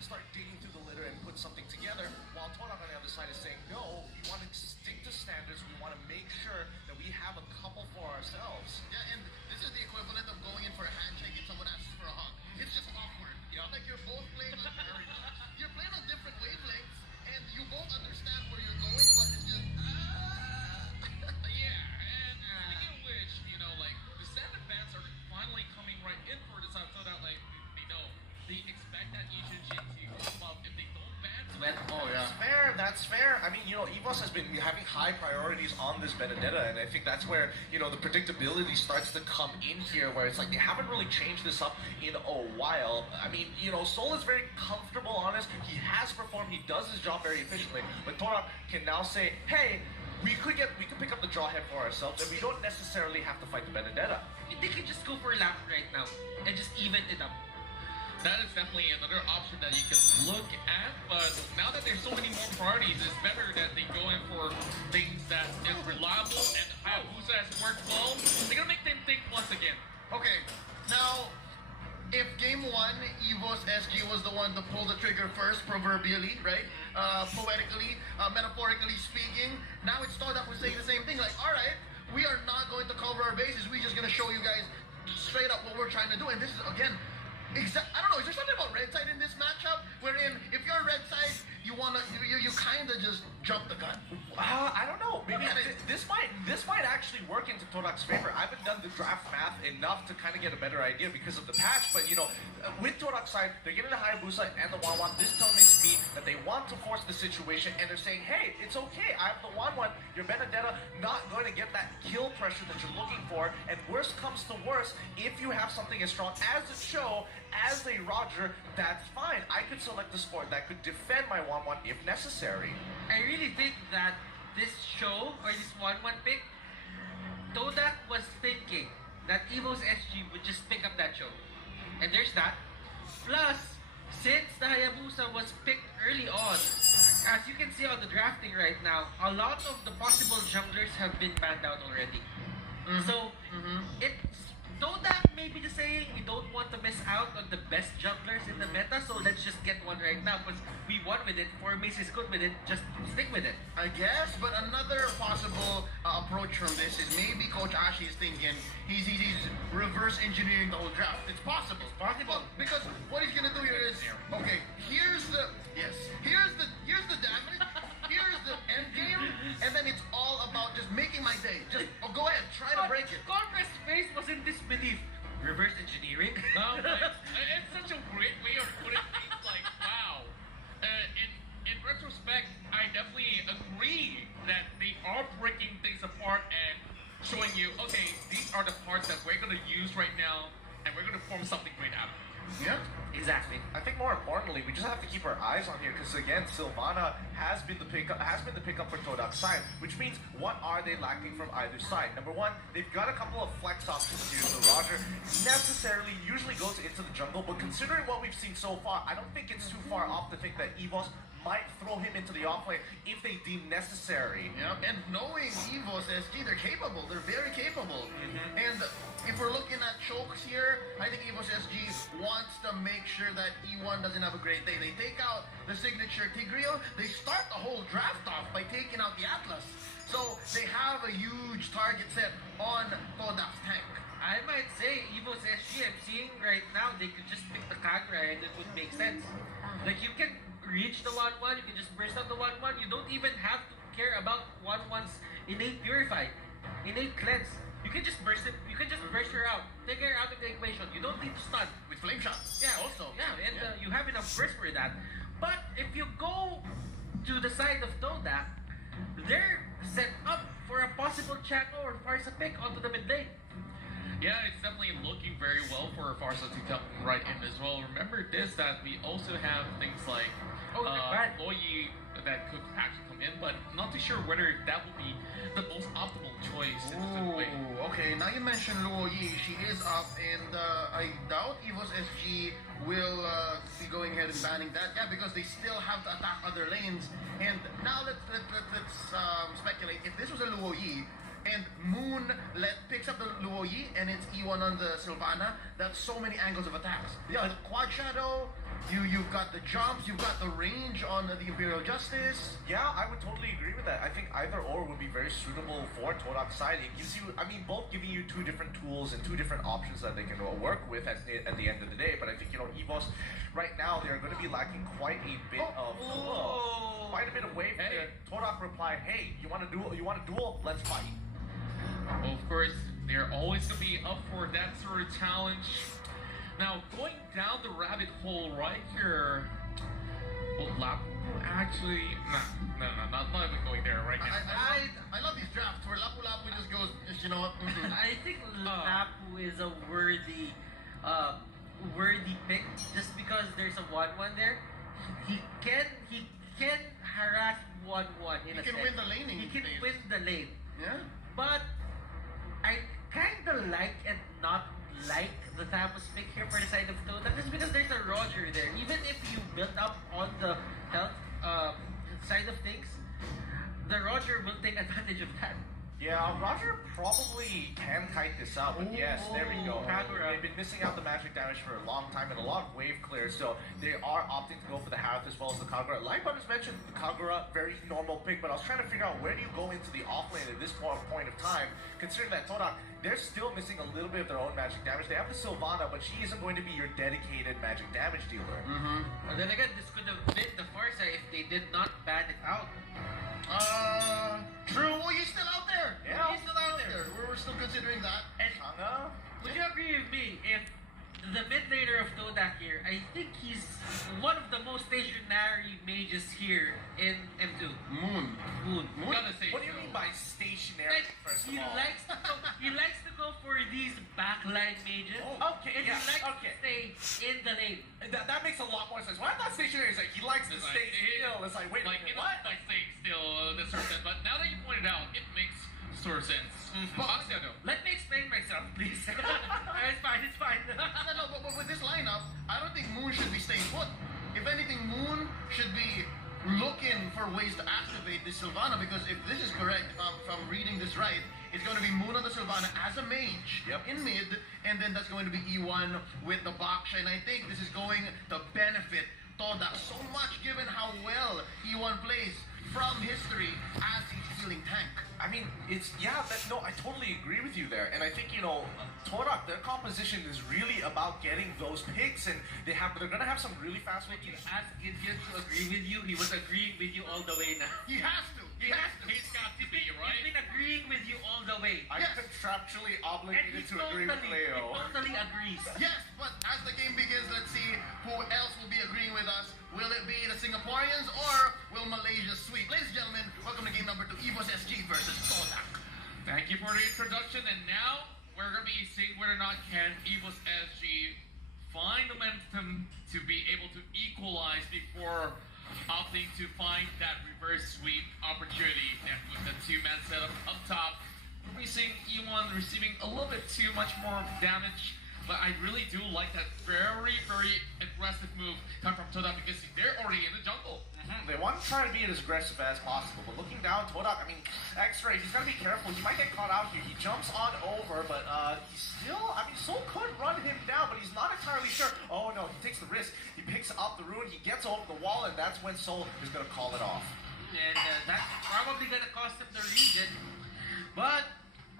start digging through the litter and put something together, while Todak on the other side is saying, no, we want to stick to standards, we want to make sure that we have a couple for ourselves. Yeah, and this is the equivalent of going in for a handshake if someone asks for a hug. It's just awkward. You know, like you're both playing on you're playing on different wavelengths, and you both understand where you're going, but it's just yeah, and speaking of which, you know, like the standard bands are finally coming right in for this time, so that like they know they expect that each and to come up if they don't ban. oh yeah. That's fair, that's fair. I mean, you know, Evos has been having high priorities on this Benedetta, and I think that's where, you know, the predictability starts to come in here, where it's like they haven't really changed this up in a while. I mean, you know, Sol is very comfortable on this. He has performed, he does his job very efficiently, but Todak can now say, hey, we could pick up the draw head for ourselves, and we don't necessarily have to fight the Benedetta. They could just go for a lap right now and just even it up. That is definitely another option that you can look at, but now that there's so many more priorities, it's better that they go in for things that is reliable, and Hayabusa has worked well. They're gonna make them think once again. Okay, now, if game one, Evos SG was the one to pull the trigger first, proverbially, right? Poetically, metaphorically speaking, now it's Todak who's saying the same thing, like, alright, we are not going to cover our bases, we're just gonna show you guys straight up what we're trying to do, and this is, again, I don't know, is there something about red side in this matchup, wherein, if you're red side, you kinda just jump the gun? I don't know. Maybe this might actually work into Todak's favor. I haven't done the draft math enough to kind of get a better idea because of the patch, but you know, with Todak's side, they're getting the Hayabusa and the Wanwan. This tells me that they want to force the situation, and they're saying, hey, it's okay. I have the Wanwan. Your Benedetta not going to get that kill pressure that you're looking for, and worst comes to worst, if you have something as strong as a Chou, as a Roger, that's fine. I could select the sport that could defend my Wanwan if necessary. I really think that this show, or this 1-1 pick, Todak was thinking that Evos SG would just pick up that show. And there's that. Plus, since the Hayabusa was picked early on, as you can see on the drafting right now, a lot of the possible junglers have been banned out already. So, it's Todak may be just saying we don't want to miss out on the best junglers in the meta, so let's just get one right now because we won with it. Formation is good with it, just stick with it. I guess, but another possible approach from this is maybe Coach Ashi is thinking he's reverse engineering the whole draft. It's possible. It's possible. Because what he's gonna do here is, okay, here's the damage, here's the end game, and then it's all about just making my day. Just go ahead, try to break it. Conquest face was in disbelief. Reverse engineering? No, but it's such a great way of putting things like, wow. In retrospect, I definitely agree that they are breaking things apart and showing you, okay, these are the parts that we're going to use right now, and we're going to form something great out of it. Yeah. Exactly. I think more importantly, we just have to keep our eyes on here because again, Sylvana has been the pickup for Todak's side, which means what are they lacking from either side? Number one, they've got a couple of flex options here. So Roger necessarily usually goes into the jungle, but considering what we've seen so far, I don't think it's too far off to think that Evos might throw him into the off lane if they deem necessary. Yeah, and knowing Evos SG, they're capable. They're very capable. And if we're looking at chokes here, I think Evos SG wants to make sure that E1 doesn't have a great day. They take out the signature Tigreal. They start the whole draft off by taking out the Atlas. So they have a huge target set on Todak's tank. I might say Evos SG, I'm seeing right now, they could just pick the Kagura and it would make sense. Like you can reach the 1-1, you can just burst out the 1-1. You don't even have to care about 1-1's innate purify, innate cleanse. You can just burst it, you can just burst her out. Take her out of the equation. You don't need to stun. With flame shot. Yeah, Also. Yeah, and you have enough burst for that. But if you go to the side of Todak, they're set up for a possible Chaco or Farsa pick onto the mid lane. Yeah, it's definitely looking very well for Farsa to come right in as well. Remember this, that we also have things like Loyi that could actually come in, but not too sure whether that would be the most optimal choice in this way. Okay, now you mentioned Luo Yi. She is up, and I doubt Evos SG will be going ahead and banning that. Yeah, because they still have to attack other lanes. And now let's speculate. If this was a Luo Yi, and Moon picks up the Luo Yi and it's E1 on the Sylvana, that's so many angles of attacks. Yeah, the Quad Shadow, You've got the jumps, you've got the range on the Imperial Justice. Yeah, I would totally agree with that. I think either or would be very suitable for Todak's side. It gives you, I mean, both giving you two different tools and two different options that they can work with at the end of the day. But I think, Evos, right now, they're going to be lacking quite a bit of wave there. Todak replied, hey, you want to duel? Let's fight. Of course, they're always going to be up for that sort of challenge. Now, going down the rabbit hole right here, well, Lapu actually, no, not even going there right now. I love these drafts where Lapu just goes, you know what? I think Lapu is a worthy pick just because there's a 1-1 there. He can harass 1-1 in a sense. He can win the laning. He can win the lane. Yeah. But I kinda like and not like the Thamus pick here for the side of Todak just because there's a Roger there. Even if you build up on the health side of things, the Roger will take advantage of that. Yeah, Roger probably can kite this up, but yes, there we go. Kagura. They've been missing out the magic damage for a long time and a lot of wave clears, so they are opting to go for the Harith as well as the Kagura. Like Butters mentioned, the Kagura, very normal pick, but I was trying to figure out where do you go into the offlane at this point of time, considering that Todak, they're still missing a little bit of their own magic damage. They have the Sylvana, but she isn't going to be your dedicated magic damage dealer. But then again, this could have been the Farsa if they did not ban it out. True. Well, he's still out there. Yeah. He's still out there. We're still considering that. And Changa? would you agree with me if the mid laner of Todak here, I think he's one of the most stationary mages here in M2. Moon. Gotta say What do you so. mean by stationary, Like, first of he all? likes to go for these backline mages. Okay, And yeah, he likes okay. to stay in the lane. That makes a lot more sense. Why not stationary? It's like he likes to It's stay like, still. It's like, wait a like, minute, it what? looks like staying still, this sort of sense. But now that you pointed out, it makes sort of sense. But honestly, I know. Let me explain myself, please. It's fine. No, but with this lineup, I don't think Moon should be staying put. If anything, Moon should be looking for ways to activate this Sylvana, because if this is correct, if I'm reading this right, it's going to be Moon on the Sylvana as a mage in mid, and then that's going to be E1 with the Baksha, and I think this is going to benefit Todak so much given how well E1 plays from history as a healing tank. I mean, I totally agree with you there. And I think, Todak, their composition is really about getting those picks, and they're going to have some really fast You asked Gideon to agree with you, he was agreeing with you all the way now. He has to. He's got to be, right? He's been agreeing with you all the way. I'm Yes. contractually And obligated he to agree with he Leo. totally agrees. Yes, but as the game begins, let's see who else will be agreeing with us. Will it be the Singaporeans or will Malaysia sweep? Ladies and gentlemen, welcome to game number 2, Evos SG versus Todak. Thank you for the introduction, and now we're going to be seeing whether or not can Evos SG find the momentum to be able to equalize before opting to find that reverse sweep opportunity. And with the two-man setup up top, we're seeing E1 receiving a little bit too much more damage. But I really do like that very, very aggressive move coming from Todak because they're already in the jungle. They want to try to be as aggressive as possible, but looking down, Todak, I mean, X-Ray, he's got to be careful. He might get caught out here. He jumps on over, but he's still, I mean, Soul could run him down, but he's not entirely sure. Oh no, he takes the risk. He picks up the rune, he gets over the wall, and that's when Soul is going to call it off. And that's probably going to cost him the region. But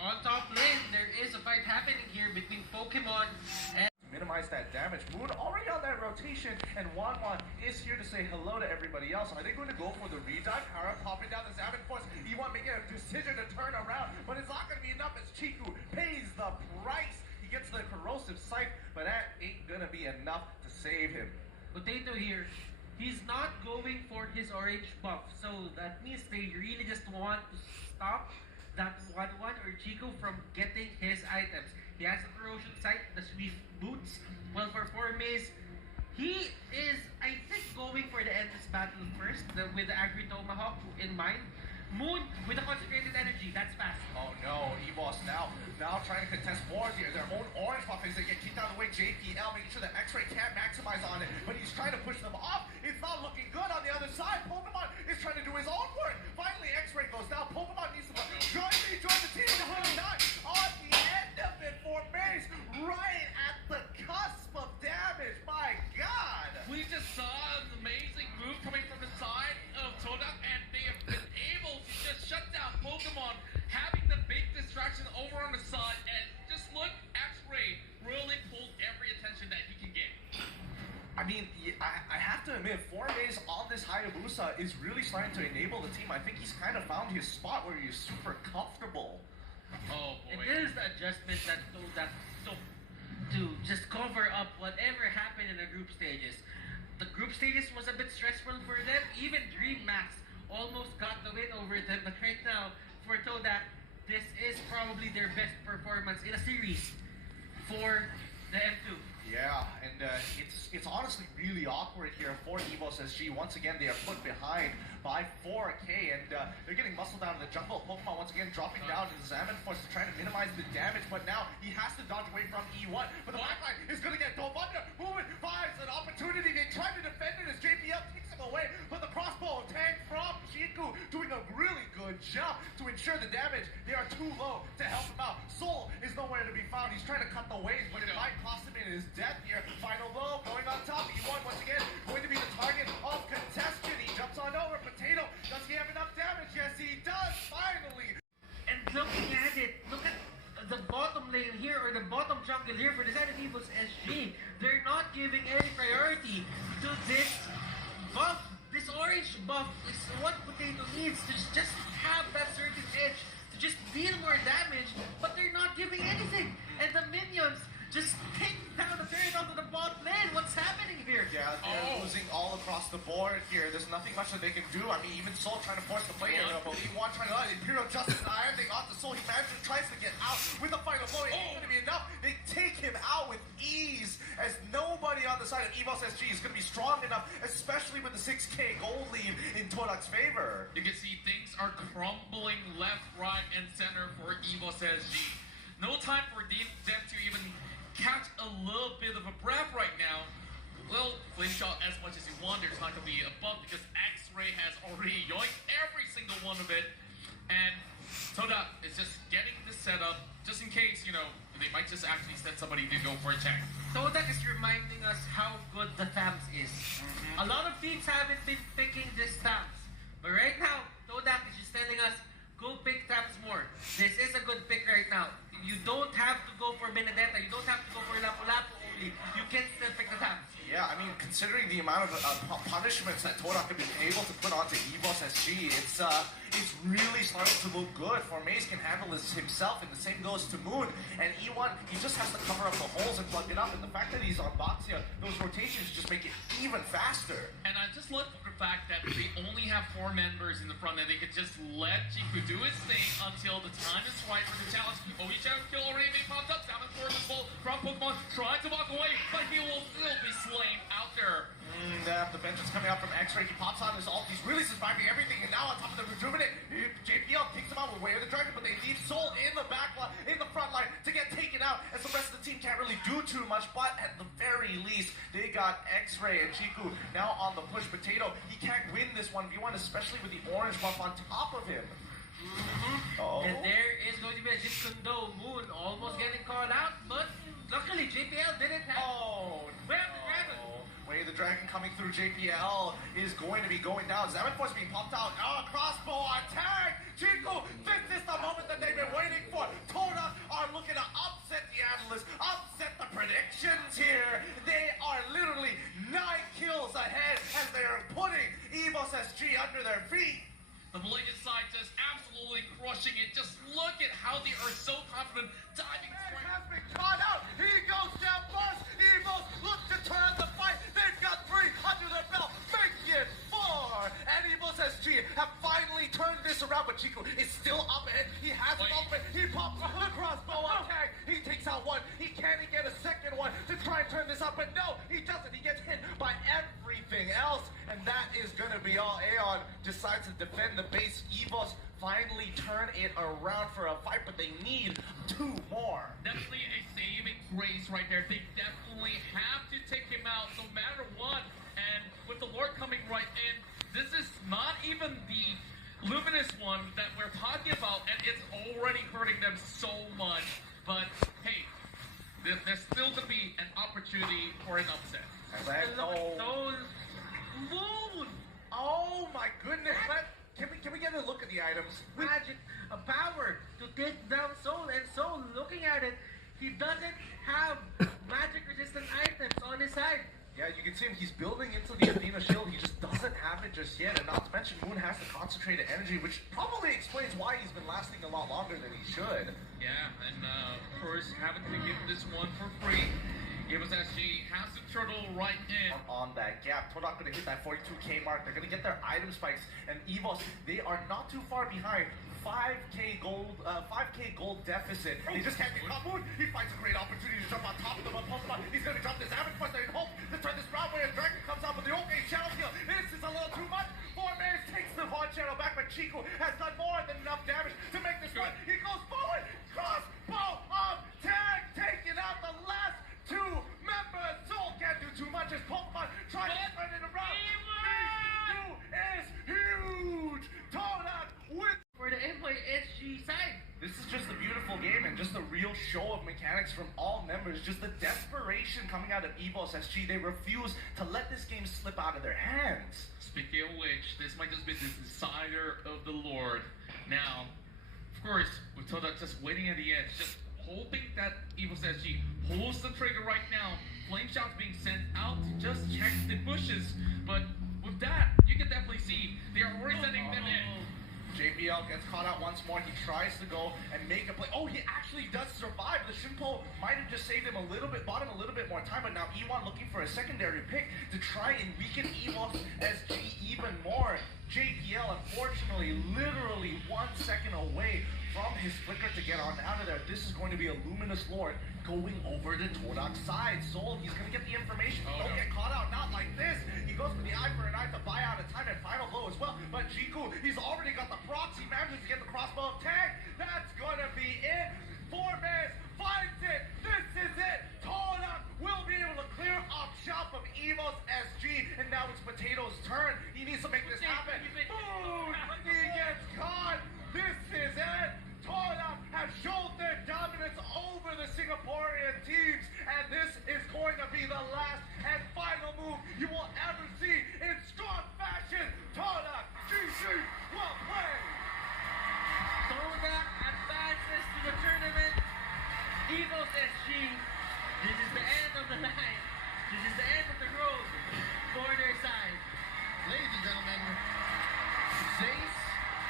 on top lane, there is a fight happening here between Pokemon and Minimize that damage. Moon already on that rotation, and Wanwan is here to say hello to everybody else. Are they going to go for the redive? Hara popping down the Zavin Force. E1 making a decision to turn around, but it's not going to be enough as Chiku pays the price. He gets the corrosive sight, but that ain't going to be enough to save him. Potato here. He's not going for his orange buff, so that means they really just want to stop that 1-1 or Chico from getting his items. He has the corrosion sight, the swift boots. Well, for Formaze, he is, I think, going for the endless battle first, with the Agri Tomahawk in mind. Moon with the concentrated energy, that's fast. Oh no, Evos now trying to contest more here. Their own orange buff as they get kicked out of the way. JPL making sure that X-Ray can't maximize on it, but he's trying to push them off. It's not looking good on the other side. Pokemon is trying to do his own work. Finally, X-Ray goes down. Pokemon needs to join the team. Not on the end of it for Maze, right at the cusp of damage. My God. We just saw an amazing move coming from the side of Todak, and they have been able to just shut down Pokemon, having the big distraction over on the side, and just look, X-Ray really pulled every attention that he can get. I mean, I have to admit, Formaze on this Hayabusa is really starting to enable the team. I think he's kind of found his spot where he's super comfortable. Oh boy. And this is the adjustment that Todak took to just cover up whatever happened in the group stages. The group stages was a bit stressful for them. Even Dream Max almost got the win over them. But right now, for Todak, this is probably their best performance in a series for the M2. Yeah, and it's honestly really awkward here for Evos SG. Once again, they are put behind by 4K, and they're getting muscled out of the jungle. Pokemon once again dropping down to Zaman Force to try to minimize the damage, but now he has to dodge away from E1. But the backline is going to get Dobunda. Movement finds an opportunity. They try to defend it as JPL takes him away, but the crossbow tank from Chiku doing a really good job to ensure the damage. They are too low to help him out. Soul is nowhere to be found. He's trying to cut the waves, but it might cost him in his death here. Final blow going on top. E1 once again going to be the target of contention. He jumps on over. Potato, does he have enough damage? Yes, he does, finally. And looking at it, look at the bottom lane here, or the bottom jungle here for the side of Evos SG. They're not giving any priority to this buff. This orange buff is what Potato needs to just have that certain edge, to just deal more damage, but they're not giving anything. And the minions just take down the turret onto the bot lane. What's happening here? Yeah, they're losing all across the board here. There's nothing much that they can do. I mean, even Soul trying to force the play here. But E1 trying to Imperial Justice and Iron Thing off the Soul. He manages, tries to get out with the final blow. It ain't going to be enough. They take him out with ease, as nobody on the side of Evos SG is going to be strong enough, especially with the 6K gold lead in Todak's favor. You can see things are crumbling left, right, and center for Evos SG. No time for them to even catch a little bit of a breath right now. Well, Flame Shot as much as you want, there's not going to be a bump because X-Ray has already yoinked every single one of it. And Todak is just getting this set up just in case, you know, they might just actually send somebody to go for a check. Todak is reminding us how good the Thams is. A lot of teams haven't been picking this Thams. But right now, Todak is just telling us, go pick Thams more. This is a good pick right now. You don't have to go for Benedetta. You don't have to go for Lapu-Lapu only. You can still pick the Thams. Yeah, I mean, considering the amount of punishments that Todak have been able to put onto Evos SG, it's really starting to look good. Formaze can handle this himself, and the same goes to Moon. And E1, he just has to cover up the holes and plug it up. And the fact that he's on Boxia, those rotations just make it even faster. And I just love the fact that they only have 4 members in the front, and they could just let Chiku do his thing until the time is right for the challenge. Oisha's kill already being popped up. Salmon for the ball from Pokemon, trying to walk away, but he will still be slain out there. The vengeance coming out from X-Ray. He pops on his ult. He's really surviving everything. And now on top of the rejuvenate, JPL kicks him out with Way of the Dragon, but they leave Soul in the back line, in the front line to get taken out. As the rest of the team can't really do too much, but at the very least, they got X-Ray and Chiku now on the push. Potato, he can't win this 1v1, especially with the orange buff on top of him. Oh. And there is going to be a Jit Kundo. Moon almost getting caught out, but luckily JPL didn't have. Way of the Dragon. Way of the Dragon coming through. JPL is going to be going down. Zaman Force being popped out. Crossbow attack. Chiku, this is the moment that they've been waiting for. Todak are looking to upset the analysts, upset the predictions here. They are literally 9 kills ahead as they are putting Evos SG under their feet. The Malignant side just absolutely crushing it. Just look at how they are so confident diving straight. Has been caught out. He goes down first. Evos look to turn the fight. They've got 3 under their belt, making it 4. And Evos SG have finally turned this around, but Chiku is still up ahead. He has an ultimate. He pops the crossbow attack. He takes out 1. He can't get a second one to try and turn this up, but no, he doesn't. He gets hit by everything else, and that is going to be all. Aeon decides to defend the base. Evos finally turn it around for a fight, but they need 2 more. Definitely a saving grace right there. They definitely have to take him out no matter what. And with the Lord coming right in, this is not even the luminous one that we're talking about, and it's already hurting them so much. But hey, there's still going to be an opportunity for an upset. As I Look at those items. magic, a power to take down Soul, and Soul, looking at it, he doesn't have magic resistant items on his side. Yeah, you can see him. He's building into the Athena shield. He just doesn't have it just yet. And not to mention, Moon has the concentrated energy, which probably explains why he's been lasting a lot longer than he should. Yeah, and of course, having to give this one for free. Evos SG has the turtle right in. On that gap, Todak gonna hit that 42k mark. They're gonna get their item spikes, and Evos, they are not too far behind. 5k gold deficit. They just can't get caught. Moon, he finds a great opportunity to jump on top of them on Pokemon. He's gonna drop this Avid Buster in hope to turn this round where a dragon comes out with the okay channel kill. This is a little too much. 4 minutes takes the Vaughn channel back, but Chico has done more than enough damage to make this run. He goes forward, crossbow of tag, taking out the last 2 members. Soul can't do too much as Pokemon tries to turn it around. He is huge. Todak with For the MYSG side. This is just a beautiful game and just a real show of mechanics from all members. Just the desperation coming out of Evos SG. They refuse to let this game slip out of their hands. Speaking of which, this might just be the decider of the Lord. Now, of course, with Todak just waiting at the edge, just hoping that Evos SG pulls the trigger right now. Flame shots being sent out to just check the bushes. But with that, you can definitely see they are already sending them in. JBL gets caught out once more. He tries to go and make a play. Oh, he actually does survive. The Shimpo might have just saved him a little bit, bought him a little bit more time, but now Ewan looking for a secondary pick to try and weaken Evos SG even more. JBL, unfortunately, literally 1 second away from his flicker to get on out of there. This is going to be a Luminous Lord going over to Todak's side. Soul, he's going to get the information. Don't get caught out, not like this. He goes for the eye for an eye to buy out of time and final blow as well. But Jiku, he's already got the procs. He manages to get the crossbow of tag. That's going to be it. 4 minutes, finds it. This is it. Todak will be able to clear off shop of Evos SG. And now it's Potato's turn. He needs to make this happen. Boom! He gets caught. This is it. Todak has shown their dominance over the Singaporean teams, and this is going to be the last and final move you will ever see in strong fashion. Todak, GG, well played. Todak advances to the tournament. Evos SG, this is the end of the line. This is the end of the road for their side. Ladies and gentlemen, Zace,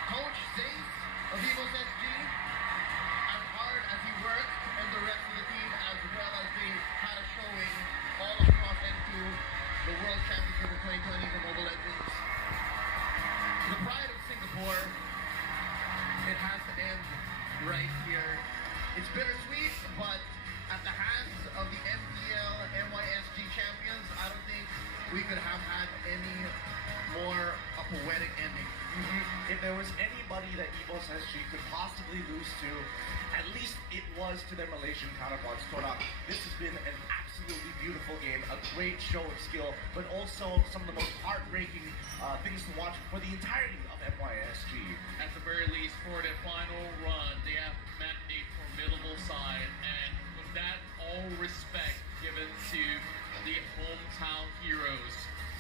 Coach Zace of Evos SG, as hard as he worked, and the rest of the team, as well as they had a showing all across N2, the World Championship of 2020 for Mobile Legends. The pride of Singapore, it has to end right here. It's bittersweet, but at the hands of the MPL MYSG champions, I don't think we could have had any more a poetic ending. If there was anybody that Evos SG could possibly lose to, at least it was to their Malaysian counterparts. Todak, this has been an absolutely beautiful game, a great show of skill, but also some of the most heartbreaking things to watch for the entirety of MYSG. At the very least, for the final run, they have met a formidable side, and with that, all respect given to the hometown heroes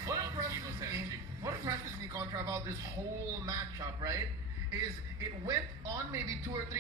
What of impresses Evos me, SG. what impresses me, Contra, about this whole matchup, right, is it went on maybe 2 or 3